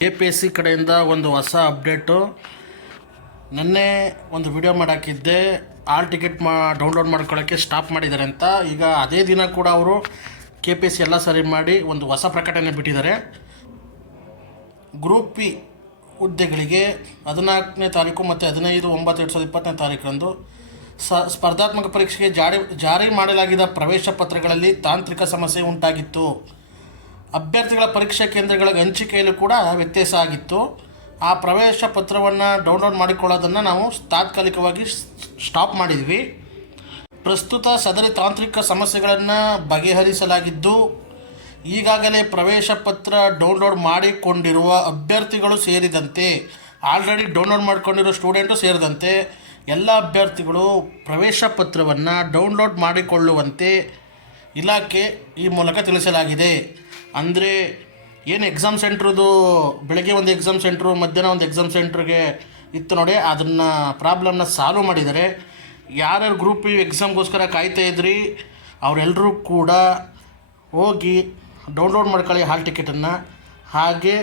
KPSC ಕಡೆಯಿಂದ ಒಂದು ಹೊಸ ಅಪ್ಡೇಟು. ನಿನ್ನೆ ಒಂದು ವಿಡಿಯೋ ಮಾಡಾಕಿದ್ದೆ, ಆಲ್ ಟಿಕೆಟ್ ಡೌನ್ಲೋಡ್ ಮಾಡ್ಕೊಳ್ಳೋಕ್ಕೆ ಸ್ಟಾಪ್ ಮಾಡಿದ್ದಾರೆ ಅಂತ. ಈಗ ಅದೇ ದಿನ ಕೂಡ ಅವರು KPSC ಎಲ್ಲ ಸರಿ ಮಾಡಿ ಒಂದು ಹೊಸ ಪ್ರಕಟಣೆ ಬಿಟ್ಟಿದ್ದಾರೆ. ಗ್ರೂಪ್ ಪಿ ಹುದ್ದೆಗಳಿಗೆ 14ನೇ ತಾರೀಕು ಮತ್ತು 15/9/2020 ಸ್ಪರ್ಧಾತ್ಮಕ ಪರೀಕ್ಷೆಗೆ ಜಾರಿ ಮಾಡಲಾಗಿದ್ದ ಪ್ರವೇಶ ಪತ್ರಗಳಲ್ಲಿ ತಾಂತ್ರಿಕ ಸಮಸ್ಯೆ ಉಂಟಾಗಿತ್ತು. ಅಭ್ಯರ್ಥಿಗಳ ಪರೀಕ್ಷಾ ಕೇಂದ್ರಗಳ ಹಂಚಿಕೆಯಲ್ಲೂ ಕೂಡ ವ್ಯತ್ಯಾಸ ಆಗಿತ್ತು. ಆ ಪ್ರವೇಶ ಪತ್ರವನ್ನು ಡೌನ್ಲೋಡ್ ಮಾಡಿಕೊಳ್ಳೋದನ್ನು ನಾವು ತಾತ್ಕಾಲಿಕವಾಗಿ ಸ್ಟಾಪ್ ಮಾಡಿದ್ವಿ. ಪ್ರಸ್ತುತ ಸದರಿ ತಾಂತ್ರಿಕ ಸಮಸ್ಯೆಗಳನ್ನು ಬಗೆಹರಿಸಲಾಗಿದ್ದು, ಈಗಾಗಲೇ ಪ್ರವೇಶ ಪತ್ರ ಡೌನ್ಲೋಡ್ ಮಾಡಿಕೊಂಡಿರುವ ಅಭ್ಯರ್ಥಿಗಳು ಸೇರಿದಂತೆ, ಆಲ್ರೆಡಿ ಡೌನ್ಲೋಡ್ ಮಾಡಿಕೊಂಡಿರೋ ಸ್ಟೂಡೆಂಟು ಸೇರಿದಂತೆ ಎಲ್ಲ ಅಭ್ಯರ್ಥಿಗಳು ಪ್ರವೇಶ ಪತ್ರವನ್ನು ಡೌನ್ಲೋಡ್ ಮಾಡಿಕೊಳ್ಳುವಂತೆ ಇಲಾಖೆ ಈ ಮೂಲಕ ತಿಳಿಸಲಾಗಿದೆ. ಅಂದರೆ ಏನು ಎಕ್ಸಾಮ್ ಸೆಂಟ್ರದು ಬೆಳಗ್ಗೆ ಒಂದು ಎಕ್ಸಾಮ್ ಸೆಂಟ್ರು, ಮಧ್ಯಾಹ್ನ ಒಂದು ಎಕ್ಸಾಮ್ ಸೆಂಟ್ರಿಗೆ ಇತ್ತು ನೋಡಿ, ಅದನ್ನು ಪ್ರಾಬ್ಲಮ್ನ ಸಾಲ್ವ್ ಮಾಡಿದ್ದಾರೆ. ಯಾರ್ಯಾರು ಗ್ರೂಪ್ ಈ ಎಕ್ಸಾಮ್ಗೋಸ್ಕರ ಕಾಯ್ತಾ ಇದ್ರಿ ಅವರೆಲ್ಲರೂ ಕೂಡ ಹೋಗಿ ಡೌನ್ಲೋಡ್ ಮಾಡ್ಕೊಳ್ಳಿ ಹಾಲ್ ಟಿಕೆಟನ್ನು. ಹಾಗೆ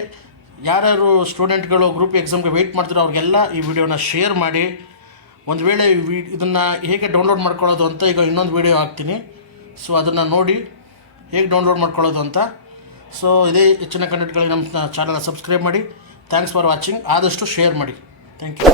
ಯಾರ್ಯಾರು ಸ್ಟೂಡೆಂಟ್ಗಳು ಗ್ರೂಪ್ ಎಕ್ಸಾಮ್ಗೆ ವೆಯ್ಟ್ ಮಾಡ್ತಿರೋ ಅವ್ರಿಗೆಲ್ಲ ಈ ವಿಡಿಯೋನ ಶೇರ್ ಮಾಡಿ. ಒಂದು ವೇಳೆ ಇದನ್ನು ಹೇಗೆ ಡೌನ್ಲೋಡ್ ಮಾಡ್ಕೊಳ್ಳೋದು ಅಂತ ಈಗ ಇನ್ನೊಂದು ವಿಡಿಯೋ ಹಾಕ್ತೀನಿ. ಸೊ ಅದನ್ನು ನೋಡಿ ಹೇಗೆ ಡೌನ್ಲೋಡ್ ಮಾಡ್ಕೊಳ್ಳೋದು ಅಂತ. ಸೊ ಇದೇ ಹೆಚ್ಚಿನ ಕಂಟೆಂಟ್ಗಳಿಗೆ ನಮ್ಮ ಚಾನಲ್ನ ಸಬ್ಸ್ಕ್ರೈಬ್ ಮಾಡಿ. Thanks for watching. ಆದಷ್ಟು ಶೇರ್ ಮಾಡಿ. Thank you.